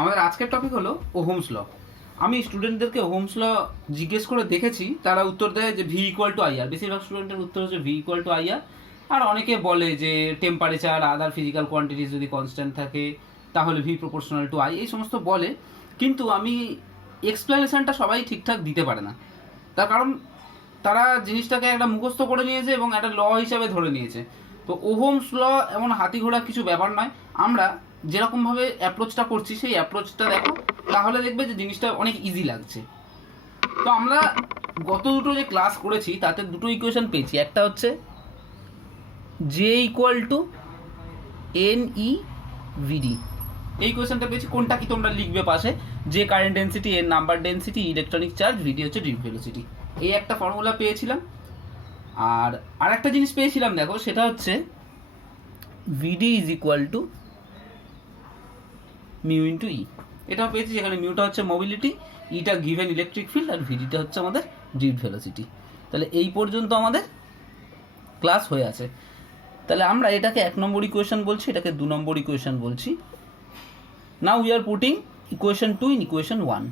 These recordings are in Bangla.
আমাদের আজকের টপিক হলো ওহমস ল। আমি স্টুডেন্টদেরকে ওহমস ল জিজ্ঞেস করে দেখেছি, তারা উত্তর দেয় যে ভি ইকুয়াল টু আইআর। বেশিরভাগ স্টুডেন্টের উত্তর হচ্ছে ভি ইকুয়াল টু আইআর। আর অনেকে বলে যে টেম্পারেচার আদার ফিজিক্যাল কোয়ান্টিটিস যদি কনস্ট্যান্ট থাকে তাহলে ভি প্রপোর্শনাল টু আই, এই সমস্ত বলে। কিন্তু আমি এক্সপ্লেনেশনটা সবাই ঠিকঠাক দিতে পারে না। তার কারণ তারা জিনিসটাকে একটা মুখস্থ করে নিয়েছে এবং একটা ল হিসাবে ধরে নিয়েছে। তো ওহমস ল এমন হাতি ঘোড়া কিছু ব্যাপার নয়। আমরা যেরকমভাবে অ্যাপ্রোচটা করছি সেই অ্যাপ্রোচটা দেখো, তাহলে দেখবে যে জিনিসটা অনেক ইজি লাগছে। তো আমরা গত দুটো যে ক্লাস করেছি তাতে দুটো ইকুয়েশন পেয়েছি। একটা হচ্ছে J equal to N E VD, এই কোয়েশনটা পেয়েছি। কোনটা কি তোমরা লিখবে পাশে, যে কারেন্ট ডেন্সিটি, এর number density, electronic charge, VD হচ্ছে ডিপ ভেলোসিটি। এই একটা ফর্মুলা পেয়েছিলাম। আর একটা জিনিস পেয়েছিলাম দেখো, সেটা হচ্ছে VD is equal to mu into E. এটাও পেয়েছি, যেখানে মিউটা হচ্ছে মোবিলিটি, ইটা গিভেন ইলেকট্রিক ফিল্ড, আর ভিডিটা হচ্ছে আমাদের ডিপ ভেলোসিটি। তাহলে এই পর্যন্ত আমাদের ক্লাস হয়ে আছে। তাহলে আমরা এটাকে 1 নম্বর ইকুয়েশন বলছি, এটাকে 2 নম্বর ইকুয়েশন বলছি। Now we are putting equation 2 in equation 1.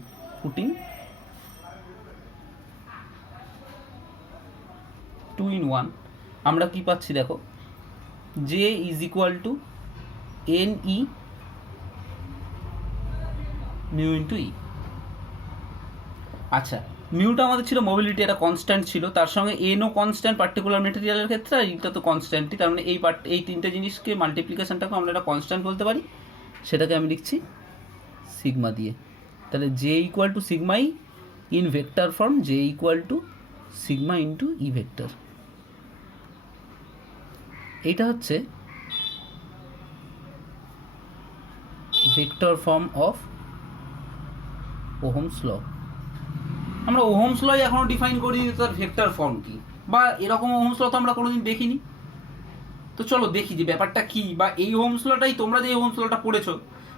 Putting 2 in 1, আমরা কি পাচ্ছি দেখো, J is equal to NE mu into E। আচ্ছা, মিউটা আমাদের ছিল মোবিলিটি, এটা কনস্ট্যান্ট ছিল, তার সঙ্গে এনও কনস্ট্যান্ট পার্টিকুলার মেটেরিয়ালের ক্ষেত্রে, আর এটা তো কনস্ট্যান্টই। তার মানে এই তিনটে জিনিসকে মাল্টিপ্লিকেশনটাকে আমরা একটা কনস্ট্যান্ট বলতে পারি। সেটাকে আমি লিখছি সিগমা দিয়ে। তাহলে J equal to sigma E in vector form, J equal to sigma into E vector. এইটা হচ্ছে vector form of Ohm's law. আমরা ওহমস ল এখনো ডিফাইন করি তার ভেক্টর ফর্ম কি, বা এরকম ওহমস ল তো আমরা কোনোদিন দেখিনি। তো চলো দেখি যে ব্যাপারটা কি, বা এই ওহমস লটাই তোমরা যে ওহমস লটা পড়েছো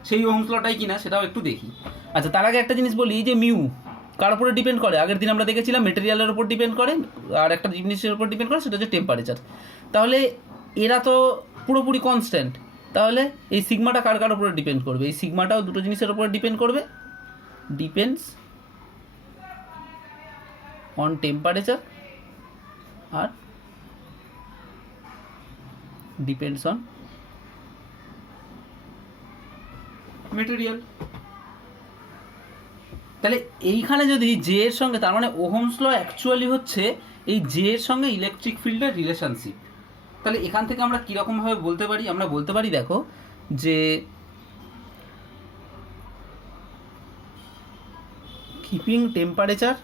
সেই ওহমস লটাই কিনা সেটাও একটু দেখি। আচ্ছা, তার আগে একটা জিনিস বলি, যে মিউ কার উপরে ডিপেন্ড করে। আগের দিন আমরা দেখেছিলাম মেটেরিয়ালের উপর ডিপেন্ড করে, আর একটা জিনিসের উপর ডিপেন্ড করে, সেটা হচ্ছে টেম্পারেচার। তাহলে এরা তো পুরোপুরি কনস্ট্যান্ট, তাহলে এই সিগমাটা কার কার উপরে ডিপেন্ড করবে? এই সিগমাটাও দুটো জিনিসের উপরে ডিপেন্ড করবে, ডিপেন্ডস অন টেম্পারেচার আর ডিপেন্ডস অন মেটেরিয়াল। তাহলে এইখানে যদি জে এর সঙ্গে, তার মানে ওহমস ল অ্যাকচুয়ালি হচ্ছে এই জে এর সঙ্গে ইলেকট্রিক ফিল্ডের রিলেশনশিপ। তাহলে এখান থেকে আমরা কীরকমভাবে বলতে পারি? আমরা বলতে পারি দেখো, যে keeping temperature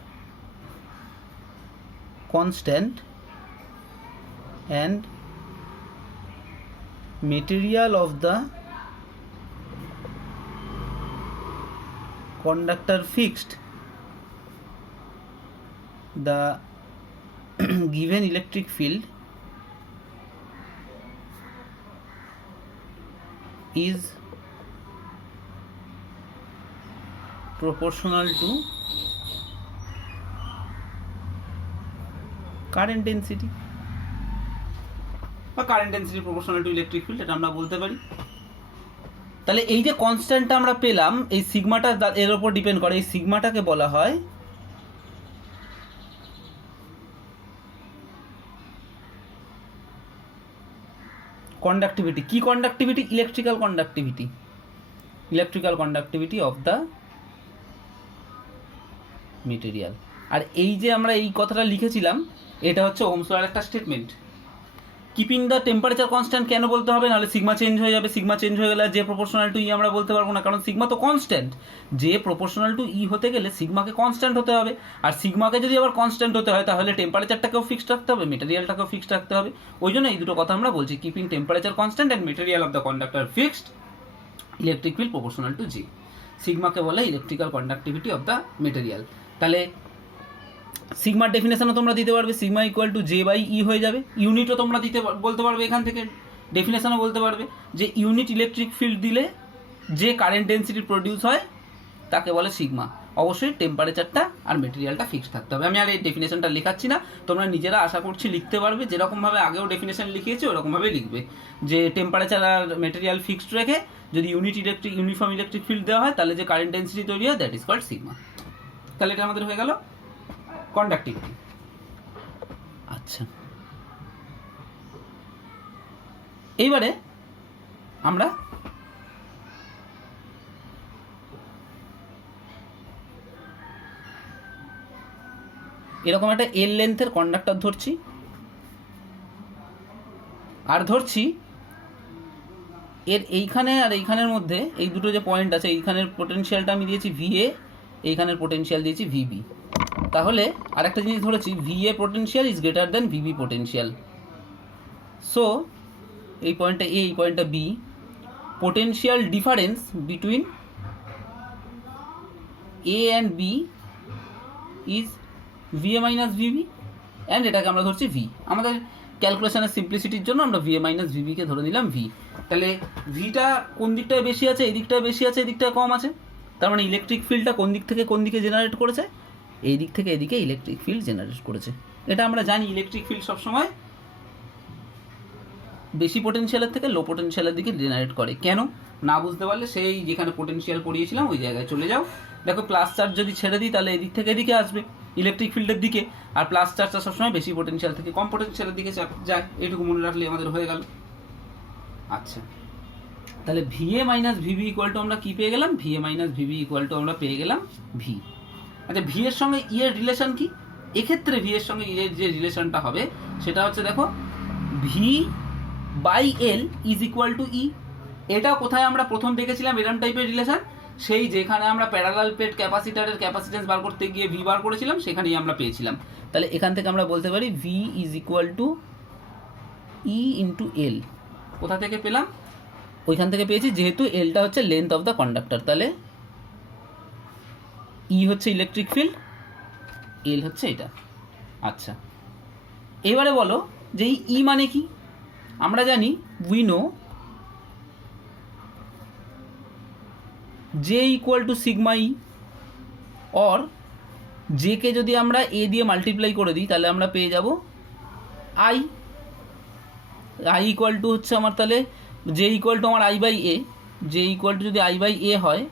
constant and material of the conductor fixed, the given electric field is proportional to current density, বা current density proportional to electric field, এটা আমরা বলতে পারি। তাহলে এই যে কনস্ট্যান্টটা আমরা পেলাম, এই সিগমাটা এর উপর ডিপেন্ড করে, এই সিগমাটাকে বলা হয় কন্ডাক্টিভিটি। কি conductivity? Electrical conductivity, electrical conductivity of the material. আর এই যে আমরা এই কথাটা লিখেছিলাম, এটা হচ্ছে ওহমস লর একটা statement. Keeping the temperature constant কেন বলতে হবে? নাহলে সিগমা চেঞ্জ হয়ে যাবে। সিগমা চেঞ্জ হয়ে গেলে যে প্রপোর্শনাল টু ই আমরা বলতে পারবো না, কারণ সিগমা তো কনস্ট্যান্ট। যে প্রপোর্শনাল টু ই হতে গেলে সিগমাকে কনস্ট্যান্ট হতে হবে, আর সিগমাকে যদি আবার কনস্ট্যান্ট হতে হয় তাহলে টেম্পারেচারটাকেও ফিক্সড রাখতে হবে, মেটেরিয়ালটাকেও ফিক্সড রাখতে হবে। ওই জন্য এই দুটো কথা আমরা বলছি, keeping temperature constant and material of the conductor fixed, electric field proportional to J. সিগমাকে বলে electrical conductivity of the material. তাহলে সিগমার ডেফিনেশনও তোমরা দিতে পারবে, sigma equal to J by E হয়ে যাবে। ইউনিটও তোমরা বলতে পারবে, এখান থেকে ডেফিনেশনও বলতে পারবে যে ইউনিট ইলেকট্রিক ফিল্ড দিলে যে কারেন্ট ডেন্সিটি প্রডিউস হয় তাকে বলে সিগমা। অবশ্যই টেম্পারেচারটা আর মেটেরিয়ালটা ফিক্সড থাকতে হবে। আমি আর এই ডেফিনেশনটা লেখাচ্ছি না, তোমরা নিজেরা আশা করছি লিখতে পারবে। যেরকমভাবে আগেও ডেফিনেশন লিখিয়েছি ওরকমভাবে লিখবে, যে টেম্পারেচার আর মেটেরিয়াল ফিক্সড রেখে যদি ইউনিফর্ম ইলেকট্রিক ফিল্ড দেওয়া হয় তাহলে যে কারেন্ট ডেন্সিটি তৈরি হয় দ্যাট ইজ কল্ড সিগমা। তাহলে এটা আমাদের হয়ে গেল কন্ডাক্টিভিটি। আচ্ছা, এইবারে আমরা এরকম একটা এল লেন্থের কন্ডাক্টর ধরছি, আর ধরছি এর এইখানে আর এইখানের মধ্যে এই দুটো যে পয়েন্ট আছে, এইখানের পোটেনশিয়ালটা আমি দিয়েছি ভিএ, এইখানের পোটেনশিয়াল দিয়েছি ভিবি। তাহলে আর একটা জিনিস ধরেছি, VA potential is greater than VB potential. So এই পয়েন্টটা এ, এই পয়েন্টটা B, potential difference between A and B is VA minus VB, and এটাকে আমরা ধরছি ভি। আমাদের ক্যালকুলেশনের সিম্পলিসিটির জন্য আমরা ভিএ মাইনাস ভিবিকে ধরে নিলাম ভি। তাহলে ভিটা কোন দিকটায় বেশি আছে, এই দিকটায় বেশি আছে, এই দিকটায় কম আছে। তার মানে ইলেকট্রিক ফিল্ডটা কোন দিক থেকে কোন দিকে জেনারেট করেছে, এই দিক থেকে এদিকে ইলেকট্রিক ফিল্ড জেনারেট করেছে। এটা আমরা জানি, ইলেকট্রিক ফিল্ড সবসময় বেশি পোটেনশিয়ালের থেকে লো পোটেনশিয়ালের দিকে জেনারেট করে। কেন না বুঝতে পারলে সেই যেখানে পোটেনশিয়াল পড়িয়েছিলাম ওই জায়গায় চলে যাও। দেখো প্লাস চার্জ যদি ছেড়ে দিই তাহলে এদিক থেকে এদিকে আসবে ইলেকট্রিক ফিল্ডের দিকে, আর প্লাস চার্জটা সবসময় বেশি পোটেনশিয়াল থেকে কম পোটেনশিয়ালের দিকে যায়। এইটুকু মনে রাখলে আমাদের হয়ে গেল। আচ্ছা, তাহলে VA minus VB equal to আমরা কি পেয়ে গেলাম, VA minus VB equal to আমরা পেয়ে গেলাম ভি। আচ্ছা, ভি এর সঙ্গে ই এর রিলেশন কি? এক্ষেত্রে ভি এর সঙ্গে ই এর যে রিলেশনটা হবে সেটা হচ্ছে, দেখো V by L is equal to E. এটা কোথায় আমরা প্রথম দেখেছিলাম এরম টাইপের রিলেশন? সেই যেখানে আমরা প্যারালাল প্লেট ক্যাপাসিটারের ক্যাপাসিটেন্স বার করতে গিয়ে ভি বার করেছিলাম, সেখানেই আমরা পেয়েছিলাম। তাহলে এখান থেকে আমরা বলতে পারি V is equal to E into L. কোথা থেকে পেলাম? ওইখান থেকে পেয়েছি, যেহেতু এলটা হচ্ছে লেন্থ অফ দ্য কন্ডাক্টর। তাহলে ই হচ্ছে ইলেকট্রিক ফিল্ড, এল হচ্ছে এটা। আচ্ছা, এবারে বলো যে এই ই মানে কি? আমরা জানি we know J equal to sigma E, or J K যদি আমরা এ দিয়ে মাল্টিপ্লাই করে দিই তাহলে আমরা পেয়ে যাব আই। আই ইকুয়াল টু হচ্ছে আমার, তাহলে জে ইকুয়াল টু আমার I by A, J equal to যদি আই বাই এ হয়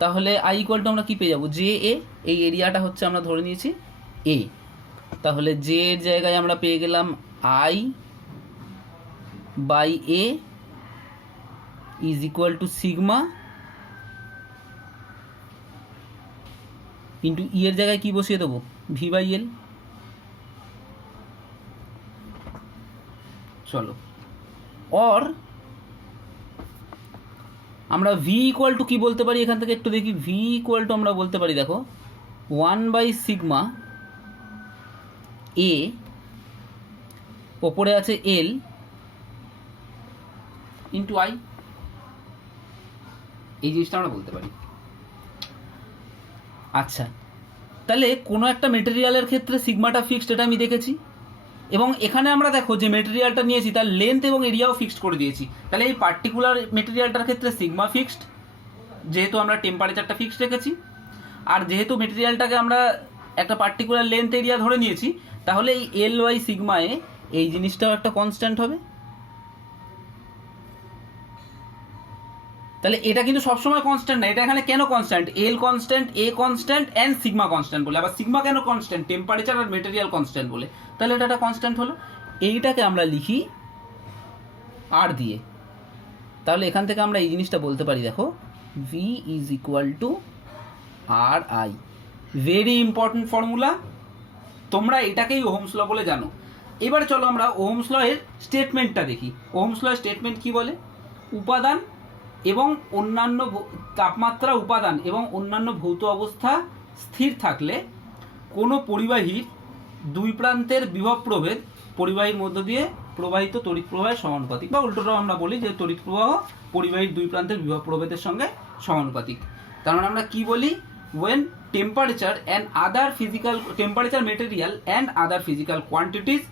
তাহলে আই ইকুয়াল টু আমরা কী পেয়ে যাবো, জে এ। এই এরিয়াটা হচ্ছে আমরা ধরে নিয়েছি এ, তাহলে জে এর জায়গায় আমরা পেয়ে গেলাম I by A is equal to sigma into E এর জায়গায় কি বসিয়ে দেবো, ভি বাই এল। চলো, অর আমরা ভি ইকুয়াল টু কী বলতে পারি এখান থেকে একটু দেখি। ভি ইকুয়াল টু আমরা বলতে পারি, দেখো 1/সিগমা এ, ওপরে আছে এল ইন্টু আই। এই জিনিসটা আমরা বলতে পারি। আচ্ছা, তাহলে কোনো একটা মেটেরিয়ালের ক্ষেত্রে সিগমাটা ফিক্সড, এটা আমি দেখেছি। এবং এখানে আমরা দেখো যে মেটেরিয়ালটা নিয়েছি তার লেন্থ এবং এরিয়াও ফিক্সড করে দিয়েছি। তাহলে এই পার্টিকুলার মেটেরিয়ালটার ক্ষেত্রে সিগমা ফিক্সড, যেহেতু আমরা টেম্পারেচারটা ফিক্সড রেখেছি। আর যেহেতু মেটেরিয়ালটাকে আমরা একটা পার্টিকুলার লেন্থ এরিয়া ধরে নিয়েছি, তাহলে এই এল ওয়াই সিগমায়ে এই জিনিসটাও একটা কনস্ট্যান্ট হবে। তাহলে এটা কিন্তু সবসময় কনস্ট্যান্ট না। এটা এখানে কেন constant? L constant, a constant and sigma constant বলে। আবার সিগমা কেন কনস্ট্যান্ট? টেম্পারেচার আর মেটেরিয়াল কনস্ট্যান্ট বলে। তাহলে এটা একটা কনস্ট্যান্ট হলো। এইটাকে আমরা লিখি আর দিয়ে। তাহলে এখান থেকে আমরা এই জিনিসটা বলতে পারি, দেখো V is equal to R I. Very important formula, তোমরা এটাকেই ওহমস ল বলে জানো। এবার চলো আমরা ওহমস ল এর স্টেটমেন্টটা দেখি। ওহমস ল এর স্টেটমেন্ট কি বলে? উপাদান এবং অন্যান্য তাপমাত্রা, উপাদান এবং অন্যান্য ভৌত অবস্থা স্থির থাকলে কোনো পরিবাহীর দুই প্রান্তের বিভব প্রভেদ পরিবাহীর মধ্য দিয়ে প্রবাহিত তড়িৎ প্রবাহের সমানুপাতিক, বা উল্টোটাও আমরা বলি যে তড়িৎ প্রবাহ পরিবাহীর দুই প্রান্তের বিভব প্রভেদের সঙ্গে সমানুপাতিক। তার মানে আমরা কি বলি? when temperature material and other physical quantities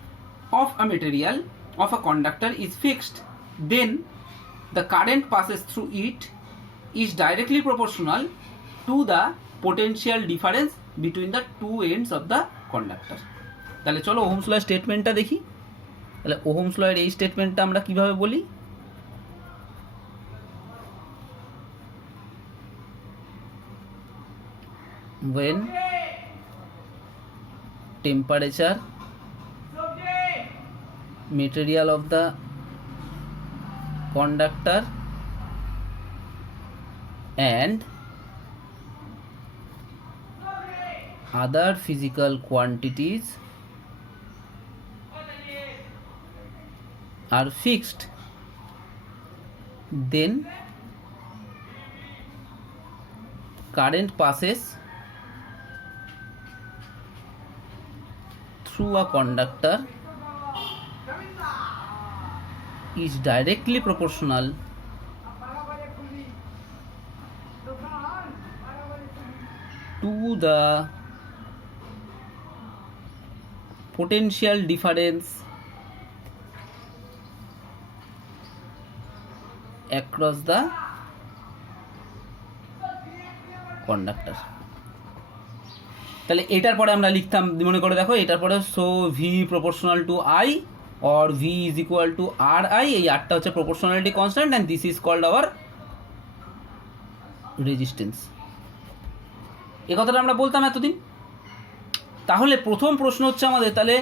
of a material of a conductor is fixed, then the current passes through it is directly proportional to the potential difference between the two ends of the conductor. তাহলে চলো ওহমস ল স্টেটমেন্টটা দেখি। তাহলে ওহমস ল এর এই স্টেটমেন্টটা আমরা কিভাবে বলি? when temperature, material of the conductor and other physical quantities are fixed, then current passes through a conductor is directly proportional to the potential difference across the conductor. তাহলে এটার পরে আমরা লিখতাম, মনে করে দেখো এটার পরে so V proportional to I or V is equal to R I, এই আরটা হচ্ছে proportionality constant and this is called our resistance. এ কথাটা আমরা বলতাম এতদিন। তাহলে প্রথম প্রশ্ন হচ্ছে আমাদের, তাহলে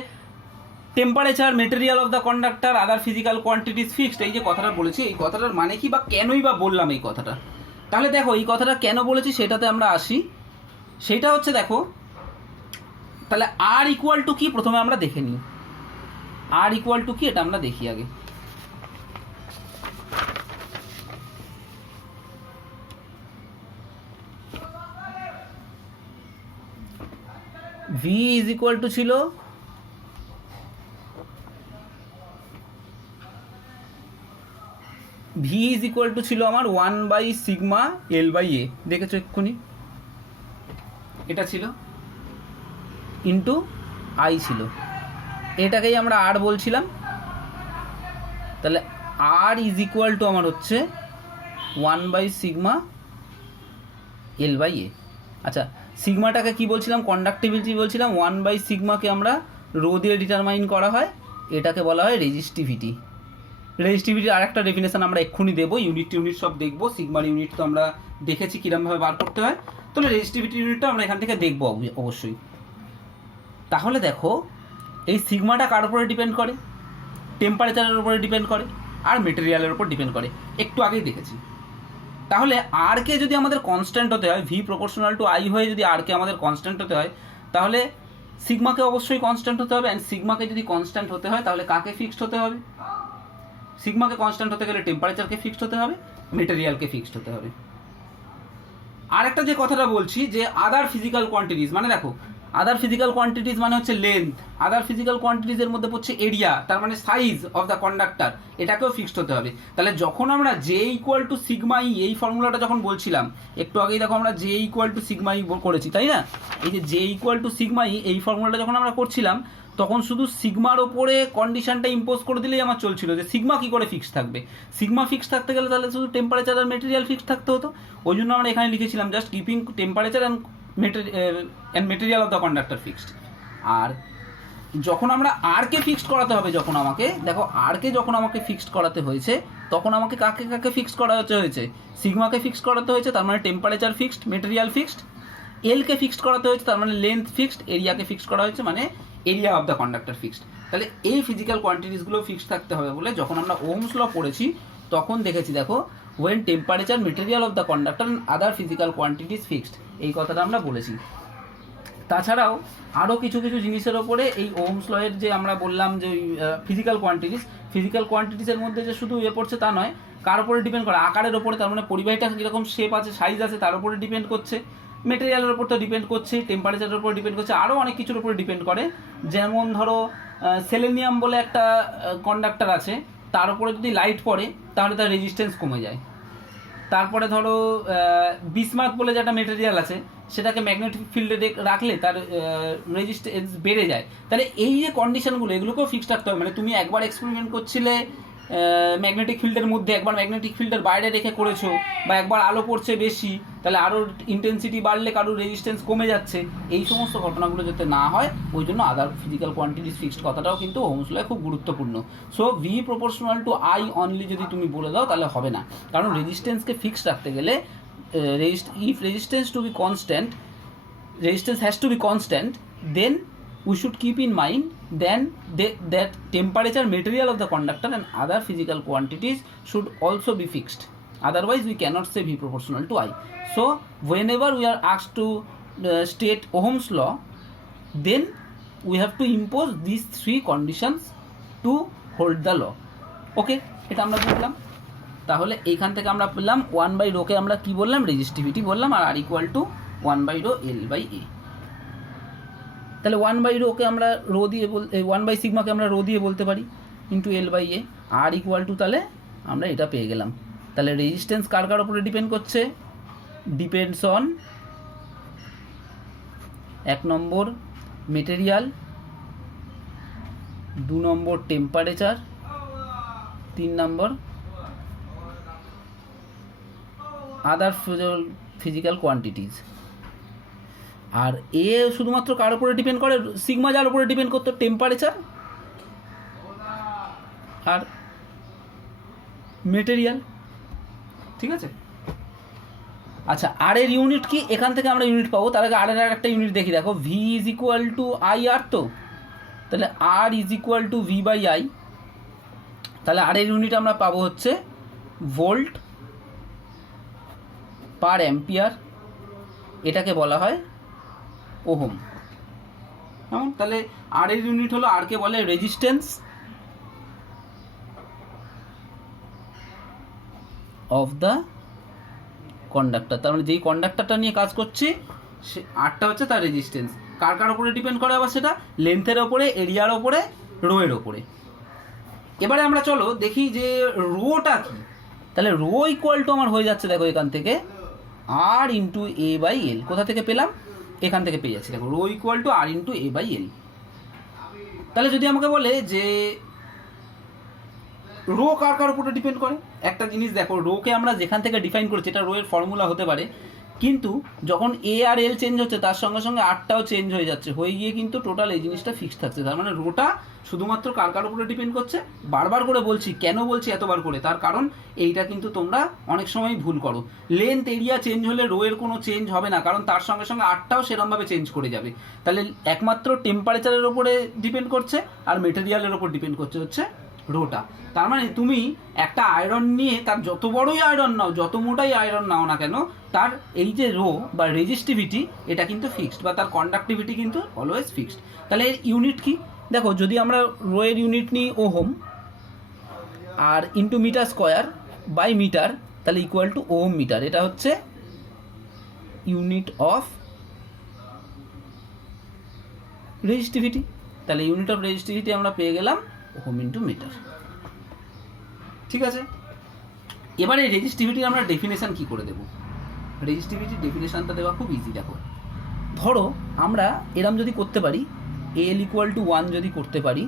temperature, material of the conductor, other physical quantities fixed, এই যে কথাটা বলেছি এই কথাটার মানে কি বা কেনই বা বললাম এই কথাটা। তাহলে দেখো এই কথাটা কেন বলেছি সেটাতে আমরা আসি। সেটা হচ্ছে দেখো, তাহলে আর ইকুয়াল টু কি প্রথমে আমরা দেখে নিই। আর ইকুয়াল টু কি এটা আমরা দেখি আগে। ভি ইজ ইকুয়াল টু ছিল ভি ইজ ইকুয়াল টু ছিল আমার 1/σ/L/A, দেখেছো এক্ষুনি, এটা ছিল ইন্টু আই ছিল, এটাকেই আমরা আর বলছিলাম। তাহলে আর ইজ ইকুয়াল টু আমার হচ্ছে 1/σ/L/A। আচ্ছা, সিগমাটাকে কি বলছিলাম, কন্ডাক্টিভিটি বলছিলাম। 1/σকে আমরা রো দিয়ে ডিটারমাইন করা হয়, এটাকে বলা হয় রেজিস্টিভিটি। রেজিস্টিভিটির আর একটা ডেফিনেশন আমরা এক্ষুনি দেবো, ইউনিট সব দেখবো। সিগমার ইউনিট তো আমরা দেখেছি কীরকমভাবে বার করতে হয়, তাহলে রেজিস্টিভিটি ইউনিটটা আমরা এখান থেকে দেখবো অবশ্যই। তাহলে দেখো এই সিগমাটা কার উপরে ডিপেন্ড করে, টেম্পারেচারের উপরে ডিপেন্ড করে আর মেটেরিয়ালের উপর ডিপেন্ড করে, একটু আগেই দেখেছি। তাহলে আরকে যদি আমাদের কনস্ট্যান্ট হতে হয়, ভি প্রপোর্শনাল টু আই হয়ে যদি আরকে আমাদের কনস্ট্যান্ট হতে হয়, তাহলে সিগমাকে অবশ্যই কনস্ট্যান্ট হতে হবে। অ্যান্ড সিগমাকে যদি কনস্ট্যান্ট হতে হয় তাহলে কাকে ফিক্সড হতে হবে? সিগমাকে কনস্ট্যান্ট হতে গেলে টেম্পারেচারকে ফিক্সড হতে হবে, মেটেরিয়ালকে ফিক্সড হতে হবে। আর একটা যে কথাটা বলছি যে আদার ফিজিক্যাল কোয়ান্টিটিস, মানে দেখো আদার ফিজিক্যাল কোয়ান্টিটিস মানে হচ্ছে লেন্থ, আদার ফিজিক্যাল কোয়ান্টিটিসের মধ্যে পড়ছে এরিয়া, তার মানে সাইজ অফ দ্য কন্ডাক্টর, এটাকেও ফিক্সড হতে হবে। তাহলে যখন আমরা জে ইকুয়াল টু সিগমা ই এই ফর্মুলাটা যখন বলছিলাম, একটু আগেই দেখো আমরা জে ইকুয়াল টু সিগমা ই করেছি, তাই না? এই যে জে ইকুয়াল টু সিগমা ই এই ফর্মুলাটা যখন আমরা করছিলাম, তখন শুধু সিগমার ওপরে কন্ডিশনটা ইম্পোজ করে দিলেই আমার চলছিল যে সিগমা কী করে ফিক্স থাকবে। সিগমা ফিক্স থাকতে গেলে তাহলে শুধু টেম্পারেচার আর মেটেরিয়াল ফিক্স থাকতে হতো। ওই জন্য আমরা এখানে লিখেছিলাম just keeping temperature and material of the conductor fixed. আর যখন আমরা আরকে ফিক্সড করাতে হবে, যখন আমাকে দেখো আরকে যখন আমাকে ফিক্সড করাতে হয়েছে, তখন আমাকে কাকে কাকে ফিক্সড করা হয়েছে? সিগমাকে ফিক্সড করাতে হয়েছে, তার মানে টেম্পারেচার ফিক্সড, মেটেরিয়াল ফিক্সড। এলকে ফিক্সড করাতে হয়েছে, তার মানে লেন্থ ফিক্সড। এরিয়াকে ফিক্সড করা হয়েছে, মানে area of the conductor fixed. তাহলে এই ফিজিক্যাল কোয়ান্টিটিসগুলো ফিক্সড থাকতে হবে বলে যখন আমরা ওহমস ল পড়েছি তখন দেখেছি, দেখো when temperature, material of the conductor and other physical quantities fixed, এই কথাটা আমরা বলেছি। তাছাড়াও আরও কিছু কিছু জিনিসের ওপরে এই ওহমস ল এর যে আমরা বললাম যে ফিজিক্যাল কোয়ান্টিটিসের মধ্যে যে শুধু পড়ছে তা নয়, কার ওপরে ডিপেন্ড করে? আকারের ওপরে, তার মানে পরিবাহীটা যেরকম শেপ আছে, সাইজ আছে, তার উপরে ডিপেন্ড করছে। মেটেরিয়ালের উপর তো ডিপেন্ড করছে, টেম্পারেচারের উপর ডিপেন্ড করছে, আরও অনেক কিছুর উপরে ডিপেন্ড করে। যেমন ধরো সেলেনিয়াম বলে একটা কন্ডাক্টর আছে, তার উপরে যদি লাইট পড়ে তাহলে তার রেজিস্ট্যান্স কমে যায়। তারপরে ধরো বিসমাথ বলে যে একটা মেটেরিয়াল আছে, সেটাকে ম্যাগনেটিক ফিল্ডে রাখলে তার রেজিস্ট্যান্স বেড়ে যায়। তাহলে এই যে কন্ডিশনগুলো, এগুলোকেও ফিক্সড রাখতে হবে। মানে তুমি একবার এক্সপেরিমেন্ট করছিলে ম্যাগনেটিক ফিল্ডের মধ্যে, একবার ম্যাগনেটিক ফিল্ডের বাইরে রেখে করেছো, বা একবার আলো পড়ছে বেশি, তাহলে আরও ইন্টেন্সিটি বাড়লে কারোর রেজিস্ট্যান্স কমে যাচ্ছে, এই সমস্ত ঘটনাগুলো যাতে না হয় ওই জন্য আদার ফিজিক্যাল কোয়ান্টিটিস ফিক্সড কথাটাও কিন্তু ওহমস লয়ে খুব গুরুত্বপূর্ণ। So V proportional to I only যদি তুমি বলে দাও তাহলে হবে না, কারণ রেজিস্ট্যান্সকে ফিক্সড রাখতে গেলে if resistance to be constant resistance has to be constant, then we should keep in mind then that temperature, material of the conductor and other physical quantities should also be fixed. Otherwise we cannot say V proportional to I. So whenever we are asked to state Ohm's law, then we have to impose these three conditions to hold the law. ওকে, এটা আমরা বুঝলাম। তাহলে এইখান থেকে আমরা পেলাম 1/ρ কে আমরা কি বললাম, রেজিস্টিভিটি বললাম, আর R = 1/ρ L/A। তাহলে 1/ρ কে আমরা রো দিয়ে 1/σ কে আমরা রো দিয়ে বলতে পারি ইন্টু L/A। R = তাহলে আমরা এটা পেয়ে গেলাম। তাহলে রেজিস্ট্যান্স কার কার উপরে ডিপেন্ড করছে, depends on 1 number material, 2 number temperature, 3 number other physical quantities. আর এ শুধুমাত্র কার উপরে ডিপেন্ড করে, সিগমা যার উপরে ডিপেন্ড করতো টেম্পারেচার আর মেটেরিয়াল। ঠিক আছে, আচ্ছা আর এর ইউনিট কি, এখান থেকে আমরা ইউনিট পাবো। তার আগে আর এর একটা ইউনিট দেখি, দেখো V = IR, তো তাহলে R = V/I। তাহলে আর এর ইউনিট আমরা পাবো হচ্ছে ভোল্ট পার অ্যাম্পিয়ার, এটাকে বলা হয় ওহম। কেমন, তাহলে আর এর ইউনিট হলো, আর কে বলে রেজিস্ট্যান্স অফ দ্য কন্ডাক্টর। তার মানে যেই কন্ডাক্টরটা নিয়ে কাজ করছি সে আরটা হচ্ছে তার রেজিস্ট্যান্স। কার কার ওপরে ডিপেন্ড করে আবার সেটা, লেন্থের ওপরে, এরিয়ার ওপরে, রোয়ের ওপরে। এবারে আমরা চলো দেখি যে রোটা কি। তাহলে রো = আমার হয়ে যাচ্ছে, দেখো এখান থেকে R × A/L। কোথা থেকে পেলাম, এখান থেকে পেয়ে যাচ্ছি। দেখো রো = R × A/L। তাহলে যদি আমাকে বলে যে রো কার কার উপরে ডিপেন্ড করে, একটা জিনিস দেখো, রোকে আমরা যেখান থেকে ডিফাইন করেছি এটা রো এর ফর্মুলা হতে পারে, কিন্তু যখন এ আর এল চেঞ্জ হচ্ছে তার সঙ্গে সঙ্গে আরটাও চেঞ্জ হয়ে যাচ্ছে, হয়ে গিয়ে কিন্তু টোটাল এই জিনিসটা ফিক্সড থাকছে। তার মানে রোটা শুধুমাত্র কার কার উপরে ডিপেন্ড করছে। বারবার করে বলছি, কেন বলছি এতবার করে, তার কারণ এইটা কিন্তু তোমরা অনেক সময় ভুল করো। লেন্থ এরিয়া চেঞ্জ হলে রো এর কোনো চেঞ্জ হবে না, কারণ তার সঙ্গে সঙ্গে আরটাও সেরকমভাবে চেঞ্জ করে যাবে। তাহলে একমাত্র টেম্পারেচারের ওপরে ডিপেন্ড করছে আর মেটেরিয়ালের ওপর ডিপেন্ড করছে হচ্ছে রোটা। তার মানে তুমি একটা আয়রন নিয়ে, তার যত বড়ই আয়রন নাও, যত মোটাই আয়রন নাও না কেন, তার এই যে রো বা রেজিস্টিভিটি এটা কিন্তু ফিক্সড, বা তার কন্ডাক্টিভিটি কিন্তু অলওয়েজ ফিক্সড। তাহলে এর ইউনিট কি, দেখো যদি আমরা রো এর ইউনিট নিই ওহম, আর into metre square by metre, তাহলে = ওহম মিটার। এটা হচ্ছে ইউনিট অফ রেজিস্টিভিটি। তাহলে ইউনিট অফ রেজিস্টিভিটি আমরা পেয়ে গেলাম ওহম × মিটার। ঠিক আছে, এবারে রেজিস্টিভিটির আমরা ডেফিনেশন কি করে দেব, রেজিস্টিভিটির ডেফিনেশনটা দেওয়া খুব ইজি। দেখো ধরো আমরা এরম যদি করতে পারি, L = 1 যদি করতে পারি,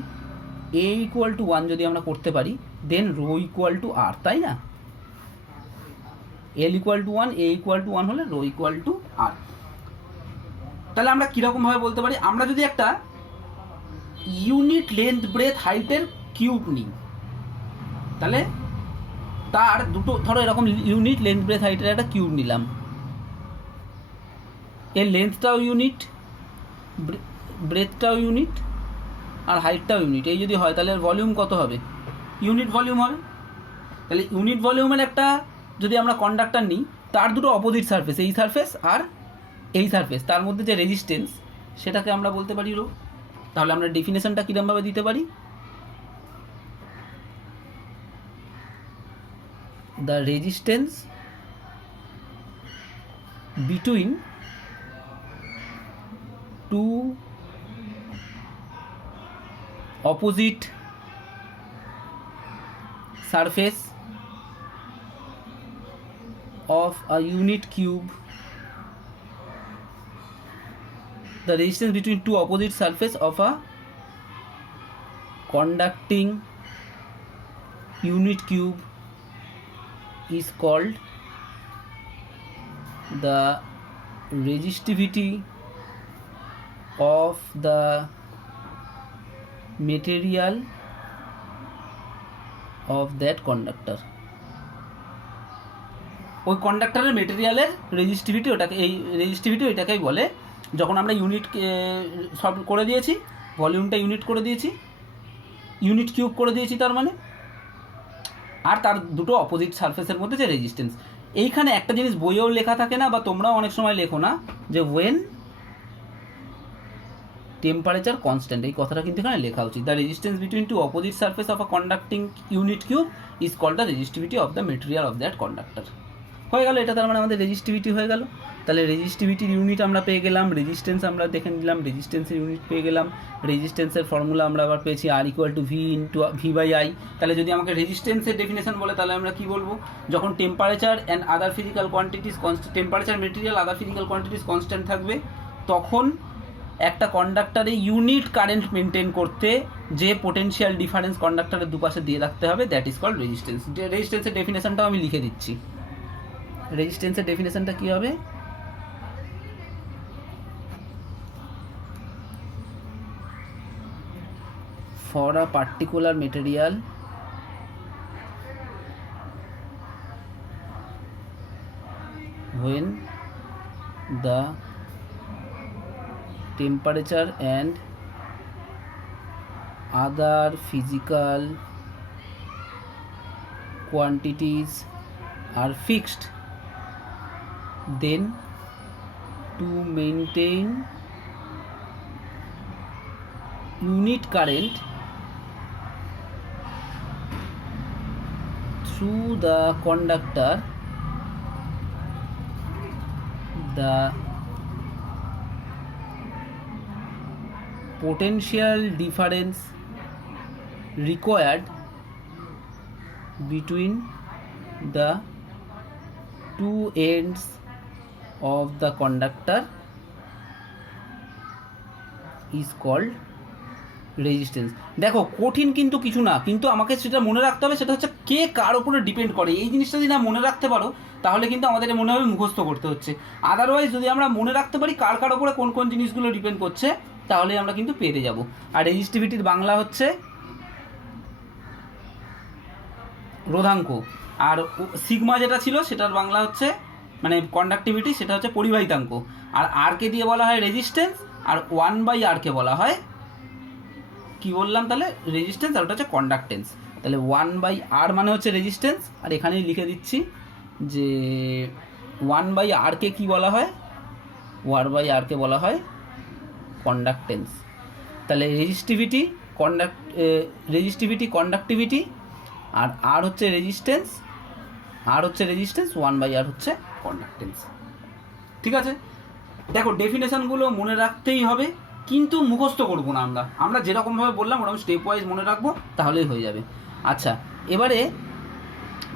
A = 1 যদি আমরা করতে পারি, দেন রো = R, তাই না? L = 1, A = 1 হলে রো = R। তাহলে আমরা কীরকমভাবে বলতে পারি, আমরা যদি একটা ইউনিট লেন্থ ব্রেথ হাইটের কিউব নিই, তাহলে তার দুটো, ধরো এরকম ইউনিট লেন্থ ব্রেথ হাইটের একটা কিউব নিলাম, এর লেন্থটাও ইউনিট, ব্রেথটাও ইউনিট, আর হাইটটাও ইউনিট। এই যদি হয় তাহলে ভলিউম কত হবে, ইউনিট ভলিউম হবে। তাহলে ইউনিট ভলিউমের একটা যদি আমরা কন্ডাক্টর নিই, তার দুটো অপোজিট সারফেস, এই সারফেস আর এই সারফেস, তার মধ্যে যে রেজিস্ট্যান্স সেটাকে আমরা বলতে পারি রো। তাহলে আমরা ডেফিনেশনটা কীরকমভাবে দিতে পারি, the resistance between two opposite surface of a unit cube, the resistance between two opposite surface of a conducting unit cube is called the resistivity of the material of that conductor। ওই কন্ডাক্টরের মেটেরিয়ালের রেজিস্টিভিটি, ওটাকে এই রেজিস্টিভিটি ওইটাকেই বলে যখন আমরা ইউনিট সব করে দিয়েছি, ভলিউমটা ইউনিট করে দিয়েছি, ইউনিট কিউব করে দিয়েছি তার মানে, আর তার দুটো অপোজিট সারফেসের মধ্যে যে রেজিস্ট্যান্স। এইখানে একটা জিনিস বইয়েও লেখা থাকে না, বা তোমরাও অনেক সময় লেখো না, যে ওয়েন টেম্পারেচার কনস্ট্যান্ট, এই কথাটা কিন্তু এখানে লেখা উচিত। The resistance between two opposite surface of a conducting unit cube is called the resistivity of the material of that conductor. হয়ে গেল, এটা তার মানে আমাদের রেজিস্টিভিটি হয়ে গেল। তাহলে রেজিস্টিভিটির ইউনিট আমরা পেয়ে গেলাম, রেজিস্ট্যান্স আমরা দেখে নিলাম, রেজিস্ট্যান্সের ইউনিট পেয়ে গেলাম, রেজিস্ট্যান্সের ফর্মুলা আমরা আবার পেয়েছি R equal to V into V by I. তাহলে যদি আমাকে রেজিস্ট্যান্সের ডেফিনেশন বলে তাহলে আমরা কী বলবো, যখন temperature and other physical quantities temperature material other physical quantities constant থাকবে, তখন একটা কন্ডাক্টারে ইউনিট কারেন্ট মেনটেন করতে যে পোটেনশিয়াল ডিফারেন্স কন্ডাক্টারের দুপাশে দিয়ে রাখতে হবে, দ্যাট ইজ কল্ড রেজিস্ট্যান্স। রেজিস্ট্যান্সের ডেফিনেশনটাও আমি লিখে দিচ্ছি। রেজিস্ট্যান্সের ডেফিনেশনটা কী হবে, for a particular material when the temperature and other physical quantities are fixed, then to maintain unit current through the conductor, the potential difference required between the two ends of the conductor is called resistance. দেখো কঠিন কিন্তু কিছু না, কিন্তু আমাকে সেটা মনে রাখতে হবে, সেটা হচ্ছে কে কার উপরে ডিপেন্ড করে। এই জিনিসটা যদি না মনে রাখতে পারো তাহলে কিন্তু আমাদের মনে হবে মুখস্থ করতে হচ্ছে। আদারওয়াইজ যদি আমরা মনে রাখতে পারি কার কার উপরে কোন কোন জিনিসগুলো ডিপেন্ড করছে, তাহলে আমরা কিন্তু পেরে যাব। আর রেজিস্টিভিটির বাংলা হচ্ছে রোধাঙ্ক, আর সিগমা যেটা ছিল সেটার বাংলা হচ্ছে মানে কন্ডাক্টিভিটি, সেটা হচ্ছে পরিবাহিতাঙ্ক। আর আরকে দিয়ে বলা হয় রেজিস্ট্যান্স, আর 1/r-কে বলা হয় কি বললাম তাহলে রেজিস্ট্যান্স, আর ওটা হচ্ছে কন্ডাক্টেন্স। তাহলে 1/r মানে হচ্ছে রেজিস্ট্যান্স, আর এখানেই লিখে দিচ্ছি যে 1/r-কে কী বলা হয়, 1/r-কে বলা হয় কন্ডাক্টেন্স। তাহলে রেজিস্টিভিটি কন্ডাক্টিভিটি, আর আর হচ্ছে রেজিস্ট্যান্স, 1/r হচ্ছে কন্ডাক্টেন্স। ঠিক আছে, দেখো ডেফিনেশনগুলো মনে রাখতেই হবে, কিন্তু মুখস্থ করবো না আমরা যেরকমভাবে বললাম ওরকম স্টেপ ওয়াইজ মনে রাখবো, তাহলেই হয়ে যাবে। আচ্ছা, এবারে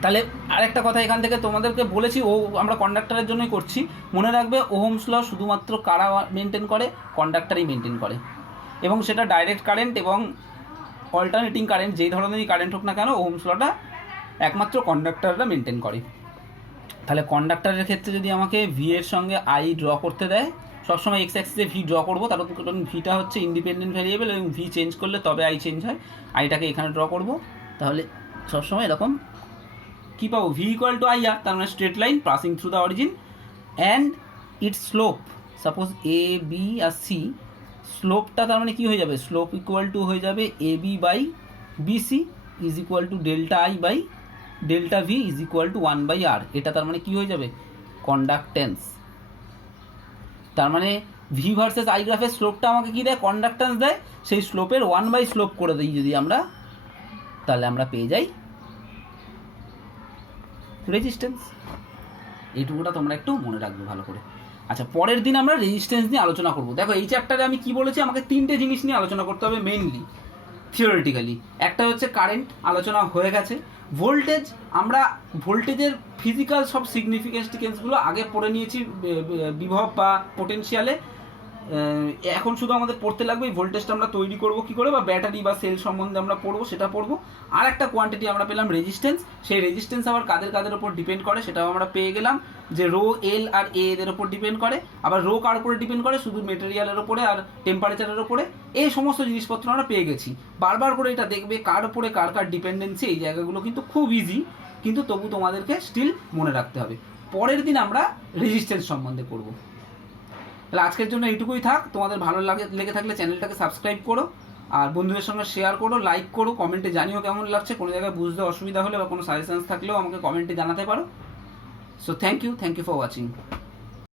তাহলে আরেকটা কথা এখান থেকে তোমাদেরকে বলেছি, আমরা কন্ডাক্টরের জন্যই করছি, মনে রাখবে ওহমস ল শুধুমাত্র কারা মেনটেন করে, কন্ডাক্টরই মেনটেন করে, এবং সেটা ডাইরেক্ট কারেন্ট এবং অল্টারনেটিং কারেন্ট যেই ধরনেরই কারেন্ট হোক না কেন, ওহমস লটা একমাত্র কন্ডাক্টররা মেনটেন করে। তাহলে কন্ডাক্টরের ক্ষেত্রে যদি আমাকে ভি এর সঙ্গে আই ড্র করতে দেয়, সবসময় এক্স অ্যাক্সিসে ভি ড্র করবো, তার কারণ ভিটা হচ্ছে ইন্ডিপেন্ডেন্ট ভ্যারিয়েবল এবং ভি চেঞ্জ করলে তবে আই চেঞ্জ হয়। আইটাকে এখানে ড্র করব, তাহলে সবসময় এরকম কী পাবো, V equal to I R, তার মানে straight line passing through the origin and its slope, suppose A B আর সি, স্লোপটা তার মানে কী হয়ে যাবে, স্লোপ ইকুয়াল টু হয়ে যাবে A B by BC is equal to delta I by delta V is equal to 1/r। এটা তার মানে কী হয়ে যাবে, কন্ডাক্টেন্স। তার মানে ভি ভার্সেস আই গ্রাফের স্লোপটা আমাকে কী দেয়, কন্ডাক্টেন্স দেয়, সেই স্লোপের 1/, স্লোপ করে দিই যদি আমরা, তাহলে আমরা পেয়ে যাই রেজিস্ট্যান্স। এইটুকুটা তোমরা একটু মনে রাখবে ভালো করে। আচ্ছা, পরের দিন আমরা রেজিস্ট্যান্স নিয়ে আলোচনা করবো। দেখো এই চ্যাপ্টারে আমি কি বলেছি, আমাকে 3টে জিনিস নিয়ে আলোচনা করতে হবে মেইনলি থিওরিটিক্যালি। একটা হচ্ছে কারেন্ট, আলোচনা হয়ে গেছে। ভোল্টেজ, আমরা ভোল্টেজের ফিজিক্যাল সব সিগনিফিকেন্সগুলো আগে পড়ে নিয়েছি বিভব বা পোটেনশিয়ালে। এখন শুধু আমাদের পড়তে লাগবে এই ভোল্টেজটা আমরা তৈরি করব কী করে, বা ব্যাটারি বা সেল সম্বন্ধে আমরা পড়বো, সেটা পড়বো। আর একটা কোয়ান্টিটি আমরা পেলাম রেজিস্ট্যান্স, সেই রেজিস্ট্যান্স আবার কাদের ওপর ডিপেন্ড করে সেটাও আমরা পেয়ে গেলাম, যে রো এল আর এ এদের ওপর ডিপেন্ড করে। আবার রো কার উপরে ডিপেন্ড করে, শুধু মেটেরিয়ালের ওপরে আর টেম্পারেচারের ওপরে। এই সমস্ত জিনিসপত্র আমরা পেয়ে গেছি। বারবার করে এটা দেখবে কার উপরে কার ডিপেন্ডেন্সি, এই জায়গাগুলো কিন্তু খুব ইজি, কিন্তু তবু তোমাদেরকে স্টিল মনে রাখতে হবে। পরের দিন আমরা রেজিস্ট্যান্স সম্বন্ধে পড়বো। তাহলে আজকের জন্য এইটুকুই থাক। তোমাদের ভালো লেগে থাকলে চ্যানেলটাকে সাবস্ক্রাইব করো, আর বন্ধুদের সঙ্গে শেয়ার করো, লাইক করো, কমেন্টে জানিও কেমন লাগছে। কোনো জায়গায় বুঝতে অসুবিধা হলে বা কোনো সাজেশনস থাকলেও আমাকে কমেন্টে জানাতে পারো। So thank you for watching.